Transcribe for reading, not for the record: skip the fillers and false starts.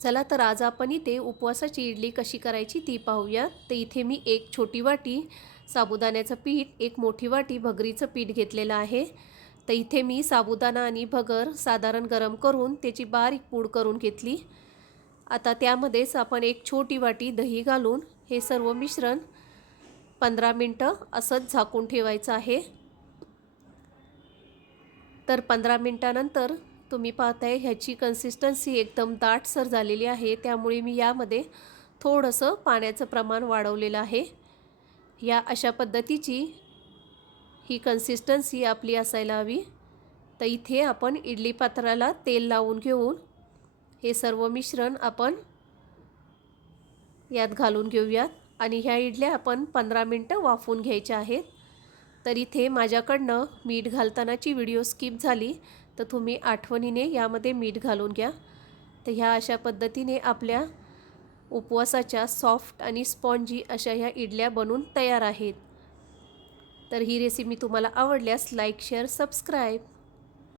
चला तर आज आपण इथे उपवासाची इडली कशी करायची ती पाहूया। तर इथे मी एक छोटी वाटी साबुदाण्याचं पीठ, एक मोठी वाटी भगरीचं पीठ घेतलेलं आहे। तर इथे मी साबुदाणा आणि भगर साधारण गरम करून त्याची बारीक पूड करून घेतली। आता त्यामध्येच आपण एक छोटी वाटी दही घालून हे सर्व मिश्रण 15 मिनिटं असंच झाकून ठेवायचं आहे। तर 15 मिनिटानंतर तुम्ही पाहताय ह्याची कन्सिस्टन्सी एकदम दाटसर झालेली आहे, त्यामुळे मी यामध्ये थोडंसं पाण्याचं प्रमाण वाढवलेलं आहे। या अशा पद्धतीची ही कन्सिस्टन्सी आपली असायला हवी। तर इथे आपण इडली पात्राला तेल लावून घेऊन हे सर्व मिश्रण आपण यात घालून घेऊयात आणि ह्या इडल्या आपण 15 मिनिटं वाफवून घ्यायच्या आहेत। तर इथे माझ्याकडनं मीठ घालतानाची व्हिडिओ स्किप झाली, तर तुम्ही आठवणीने यामध्ये मीठ घालून घ्या। तर ह्या अशा पद्धतीने आपल्या उपवासाच्या सॉफ्ट आणि स्पॉन्जी अशा ह्या इडल्या बनून तयार आहेत। तर ही रेसिपी तुम्हाला आवडल्यास लाईक, शेअर, सबस्क्राईब